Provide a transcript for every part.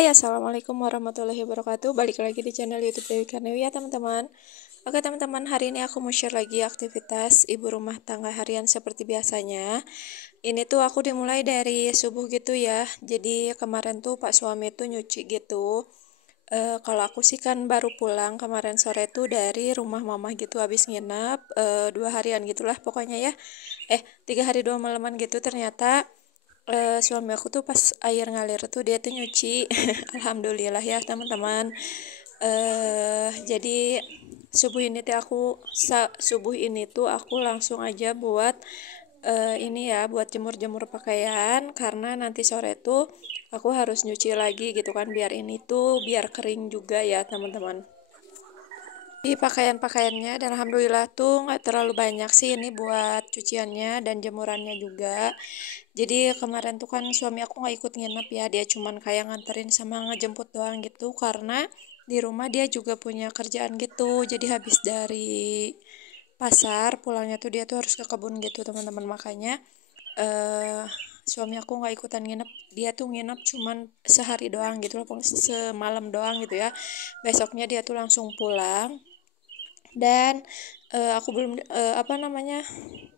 Hai, assalamualaikum warahmatullahi wabarakatuh. Balik lagi di channel YouTube Dewi Karnewi ya teman-teman. Oke teman-teman, hari ini aku mau share lagi aktivitas ibu rumah tangga harian seperti biasanya. Ini tuh aku dimulai dari subuh gitu ya. Jadi kemarin tuh Pak suami tuh nyuci gitu. Kalau aku sih kan baru pulang kemarin sore tuh dari rumah mama gitu, habis nginep 2 harian gitulah pokoknya ya. 3 hari 2 malaman gitu. Ternyata suami aku tuh pas air ngalir tuh dia tuh nyuci. Alhamdulillah ya teman-teman. Jadi subuh ini tuh aku langsung aja buat ini ya, buat jemur-jemur pakaian karena nanti sore tuh aku harus nyuci lagi gitu kan, biar ini tuh biar kering juga ya teman-teman. Di pakaian-pakaiannya, dan alhamdulillah tuh nggak terlalu banyak sih ini buat cuciannya dan jemurannya juga. Jadi kemarin tuh kan suami aku nggak ikut nginep ya, dia cuman kayak nganterin sama ngejemput doang gitu karena di rumah dia juga punya kerjaan gitu. Jadi habis dari pasar pulangnya tuh dia tuh harus ke kebun gitu teman-teman, makanya eh suami aku nggak ikutan nginep. Dia tuh nginep cuman sehari doang gitu loh, semalam doang gitu ya. Besoknya dia tuh langsung pulang. Dan aku belum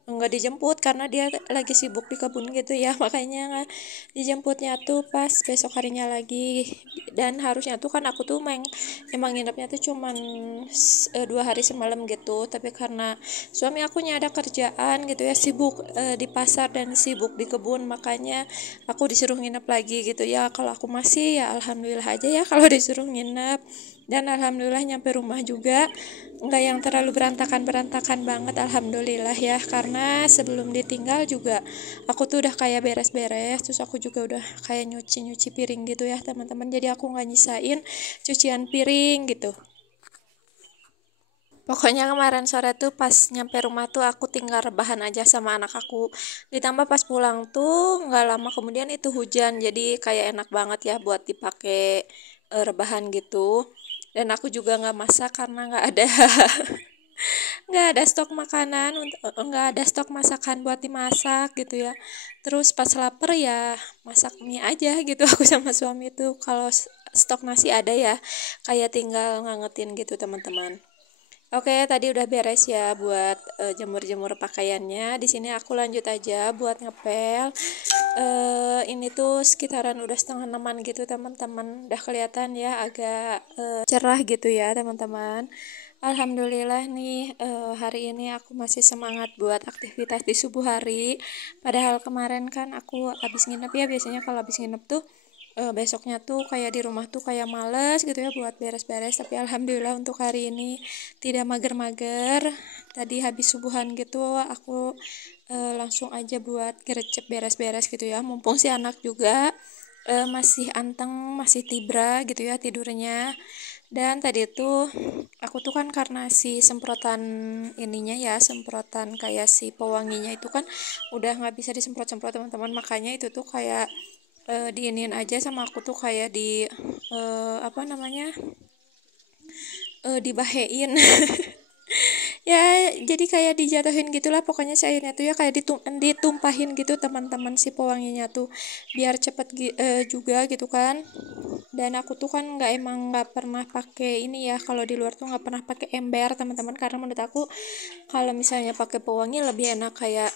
nggak dijemput karena dia lagi sibuk di kebun gitu ya. Makanya nggak dijemputnya tuh pas besok harinya lagi. Dan harusnya tuh kan aku tuh emang nginepnya tuh cuman 2 hari semalam gitu, tapi karena suami aku ada kerjaan gitu ya, sibuk di pasar dan sibuk di kebun, makanya aku disuruh nginep lagi gitu ya. Kalau aku masih ya alhamdulillah aja ya kalau disuruh nginep. Dan alhamdulillah nyampe rumah juga nggak yang terlalu berantakan banget, alhamdulillah ya, karena sebelum ditinggal juga aku tuh udah kayak beres-beres, terus aku juga udah kayak nyuci piring gitu ya teman-teman. Jadi aku nggak nyisain cucian piring gitu. Pokoknya kemarin sore tuh pas nyampe rumah tuh aku tinggal rebahan aja sama anak aku. Ditambah pas pulang tuh nggak lama kemudian itu hujan, jadi kayak enak banget ya buat dipakai rebahan gitu. Dan aku juga nggak masak karena nggak ada stok makanan, nggak ada stok masakan buat dimasak gitu ya. Terus pas lapar ya masak mie aja gitu. Aku sama suami tuh kalau stok nasi ada ya, kayak tinggal ngangetin gitu teman-teman. Oke, tadi udah beres ya buat jemur-jemur pakaiannya. Di sini aku lanjut aja buat ngepel. Ini tuh sekitaran udah setengah 6-an gitu teman-teman. Udah kelihatan ya agak cerah gitu ya teman-teman. Alhamdulillah nih, hari ini aku masih semangat buat aktivitas di subuh hari. Padahal kemarin kan aku habis nginep ya, biasanya kalau habis nginep tuh besoknya tuh kayak di rumah tuh kayak males gitu ya buat beres-beres. Tapi alhamdulillah untuk hari ini tidak mager-mager. Tadi habis subuhan gitu aku langsung aja buat gercep beres-beres gitu ya, mumpung si anak juga masih anteng, masih tibra gitu ya tidurnya. Dan tadi tuh aku tuh kan karena si semprotan ininya ya, semprotan kayak si pewanginya itu kan udah nggak bisa disemprot-semprot teman-teman, makanya itu tuh kayak diinin aja sama aku tuh kayak di apa namanya, dibahein. Ya jadi kayak dijatuhin gitulah pokoknya, si airnya tuh ya kayak ditumpahin gitu teman-teman, si pewanginya tuh biar cepet juga gitu kan. Dan aku tuh kan nggak pernah pakai ini ya, kalau di luar tuh nggak pernah pakai ember teman-teman, karena menurut aku kalau misalnya pakai pewangi lebih enak kayak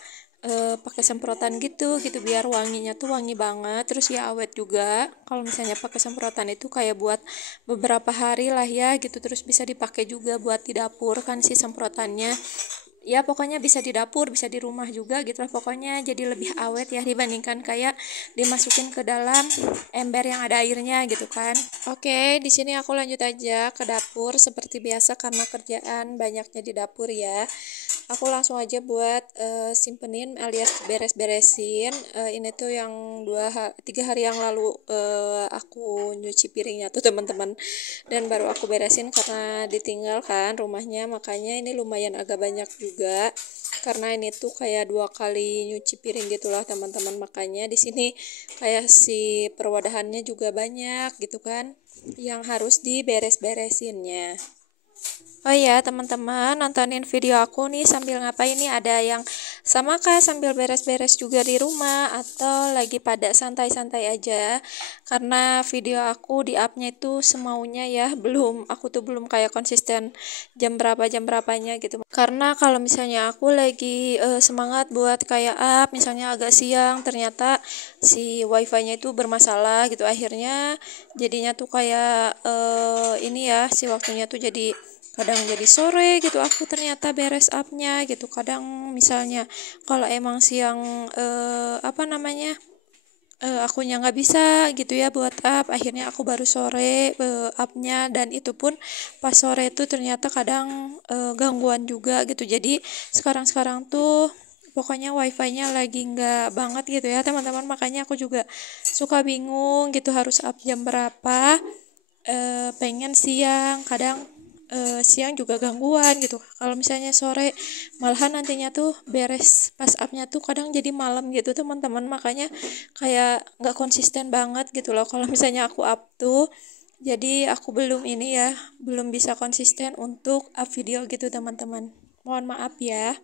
pakai semprotan gitu biar wanginya tuh wangi banget, terus ya awet juga. Kalau misalnya pakai semprotan itu kayak buat beberapa hari lah ya gitu, terus bisa dipakai juga buat di dapur kan si semprotannya. Ya pokoknya bisa di dapur, bisa di rumah juga gitu lah pokoknya, jadi lebih awet ya dibandingkan kayak dimasukin ke dalam ember yang ada airnya gitu kan. Oke, di sini aku lanjut aja ke dapur seperti biasa karena kerjaan banyaknya di dapur ya. Aku langsung aja buat simpenin alias beres-beresin. Ini tuh yang 3 hari yang lalu aku nyuci piringnya tuh teman-teman, dan baru aku beresin karena ditinggal kan rumahnya, makanya ini lumayan agak banyak juga karena ini tuh kayak 2 kali nyuci piring gitulah teman-teman. Makanya di sini kayak si perwadahannya juga banyak gitu kan yang harus diberes-beresinnya. Oh iya teman-teman, nontonin video aku nih sambil ngapain nih, ada yang sama kah sambil beres-beres juga di rumah atau lagi pada santai-santai aja? Karena video aku di upnya itu semaunya ya, aku tuh belum kayak konsisten jam berapanya gitu. Karena kalau misalnya aku lagi semangat buat kayak up, misalnya agak siang, ternyata si wifi-nya itu bermasalah gitu. Akhirnya jadinya tuh kayak ini ya, si waktunya tuh jadi kadang jadi sore gitu aku ternyata beres upnya gitu. Kadang misalnya kalau emang siang akunya nggak bisa gitu ya buat up, akhirnya aku baru sore upnya, dan itu pun pas sore itu ternyata kadang gangguan juga gitu. Jadi sekarang tuh pokoknya wifi-nya lagi nggak banget gitu ya teman-teman, makanya aku juga suka bingung gitu harus up jam berapa. Pengen siang, kadang siang juga gangguan gitu. Kalau misalnya sore malahan nantinya tuh beres pas upnya tuh kadang jadi malam gitu teman-teman, makanya kayak nggak konsisten banget gitu loh kalau misalnya aku up tuh. Jadi aku belum ini ya, belum bisa konsisten untuk up video gitu teman-teman, mohon maaf ya.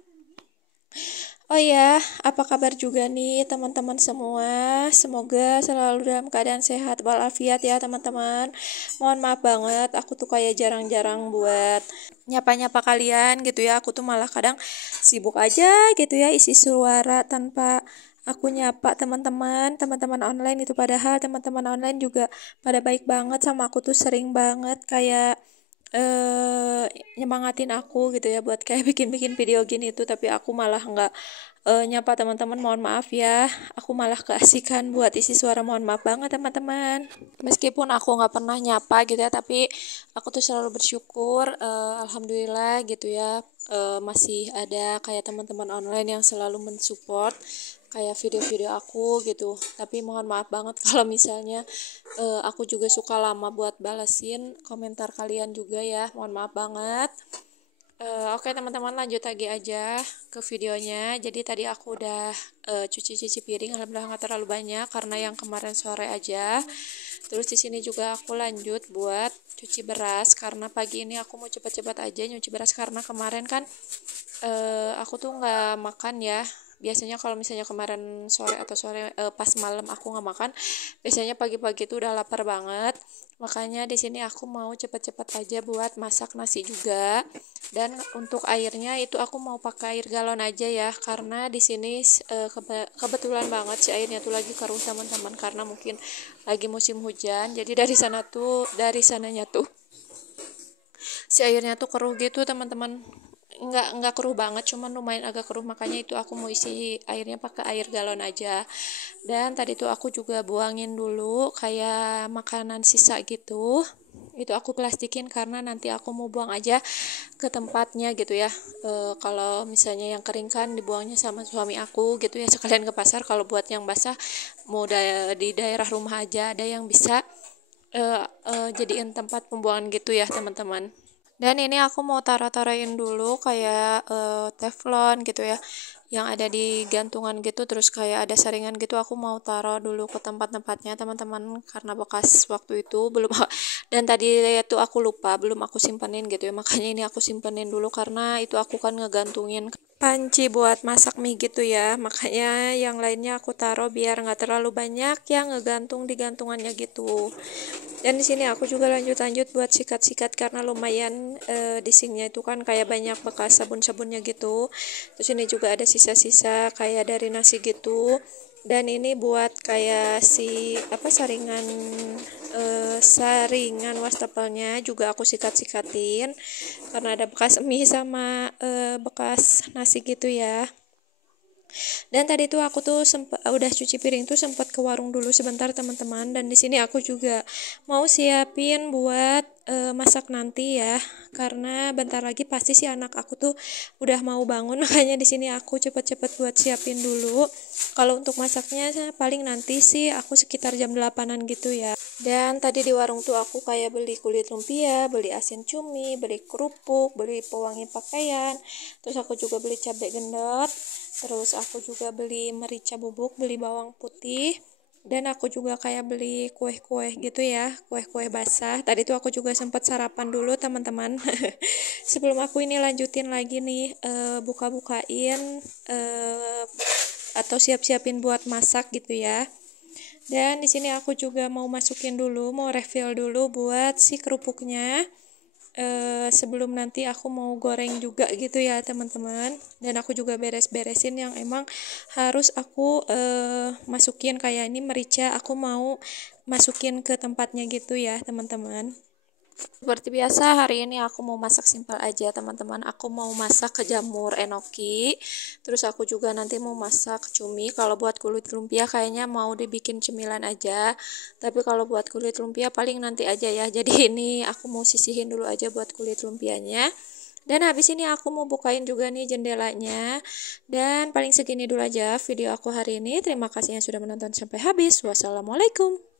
Oh ya, apa kabar juga nih teman-teman semua? Semoga selalu dalam keadaan sehat walafiat ya teman-teman. Mohon maaf banget, aku tuh kayak jarang-jarang buat nyapa-nyapa kalian gitu ya. Aku tuh malah kadang sibuk aja gitu ya isi suara tanpa aku nyapa teman-teman online itu, padahal teman-teman online juga pada baik banget sama aku tuh, sering banget kayak eh nyemangatin aku gitu ya buat kayak bikin-bikin video gini tuh, tapi aku malah nggak nyapa teman-teman, mohon maaf ya. Aku malah keasikan buat isi suara, mohon maaf banget teman-teman. Meskipun aku nggak pernah nyapa gitu ya, tapi aku tuh selalu bersyukur, alhamdulillah gitu ya, masih ada kayak teman-teman online yang selalu mensupport kayak video-video aku gitu. Tapi mohon maaf banget kalau misalnya aku juga suka lama buat balesin komentar kalian juga ya, mohon maaf banget. Oke teman-teman, lanjut lagi aja ke videonya. Jadi tadi aku udah cuci-cuci piring, alhamdulillah nggak terlalu banyak karena yang kemarin sore aja. Terus di sini juga aku lanjut buat cuci beras karena pagi ini aku mau cepat-cepat aja nyuci beras karena kemarin kan aku tuh nggak makan ya. Biasanya kalau misalnya kemarin sore atau pas malam aku nggak makan, biasanya pagi-pagi tuh udah lapar banget. Makanya di sini aku mau cepat-cepat aja buat masak nasi juga. Dan untuk airnya itu aku mau pakai air galon aja ya, karena di sini kebetulan banget si airnya tuh lagi keruh teman-teman, karena mungkin lagi musim hujan. Jadi dari sananya tuh si airnya tuh keruh gitu teman-teman, nggak keruh banget, cuman lumayan agak keruh, makanya itu aku mau isi airnya pakai air galon aja. Dan tadi tuh aku juga buangin dulu kayak makanan sisa gitu, itu aku plastikin karena nanti aku mau buang aja ke tempatnya gitu ya. Kalau misalnya yang kering kan dibuangnya sama suami aku gitu ya, sekalian ke pasar. Kalau buat yang basah mau di daerah rumah aja ada yang bisa jadiin tempat pembuangan gitu ya teman-teman. Dan ini aku mau taruh-taruhin dulu kayak teflon gitu ya, yang ada di gantungan gitu, terus kayak ada saringan gitu, aku mau taruh dulu ke tempat-tempatnya teman-teman karena bekas waktu itu belum dan tadi itu aku lupa belum aku simpenin gitu ya, makanya ini aku simpenin dulu karena itu aku kan ngegantungin panci buat masak mie gitu ya, makanya yang lainnya aku taruh biar nggak terlalu banyak yang ngegantung di gantungannya gitu. Dan di sini aku juga lanjut buat sikat-sikat karena lumayan di sinknya itu kan kayak banyak bekas sabun-sabunnya gitu. Terus ini juga ada sisa-sisa kayak dari nasi gitu. Dan ini buat kayak saringan wastafelnya juga aku sikat-sikatin karena ada bekas mie sama bekas nasi gitu ya. Dan tadi tuh aku tuh udah cuci piring tuh sempat ke warung dulu sebentar teman-teman, dan di sini aku juga mau siapin buat masak nanti ya, karena bentar lagi pasti si anak aku tuh udah mau bangun makanya di sini aku cepet-cepet buat siapin dulu. Kalau untuk masaknya paling nanti sih aku sekitar jam 8-an gitu ya. Dan tadi di warung tuh aku kayak beli kulit lumpia, beli asin cumi, beli kerupuk, beli pewangi pakaian, terus aku juga beli cabai gendot, terus aku juga beli merica bubuk, beli bawang putih, Dan aku juga kayak beli kue-kue gitu ya, kue-kue basah. Tadi tuh aku juga sempat sarapan dulu teman-teman. Sebelum aku ini lanjutin lagi nih buka-bukain atau siap-siapin buat masak gitu ya. Dan di sini aku juga mau masukin dulu, mau refill dulu buat si kerupuknya. Sebelum nanti aku mau goreng juga gitu ya teman-teman. Dan aku juga beres-beresin yang emang harus aku masukin, kayak ini merica aku mau masukin ke tempatnya gitu ya teman-teman. Seperti biasa hari ini aku mau masak simpel aja teman-teman. Aku mau masak ke jamur enoki. Terus aku juga nanti mau masak cumi. Kalau buat kulit lumpia kayaknya mau dibikin cemilan aja. Tapi kalau buat kulit lumpia paling nanti aja ya. Jadi ini aku mau sisihin dulu aja buat kulit lumpianya. Dan habis ini aku mau bukain juga nih jendelanya. Dan paling segini dulu aja video aku hari ini. Terima kasih yang sudah menonton sampai habis. Wassalamualaikum.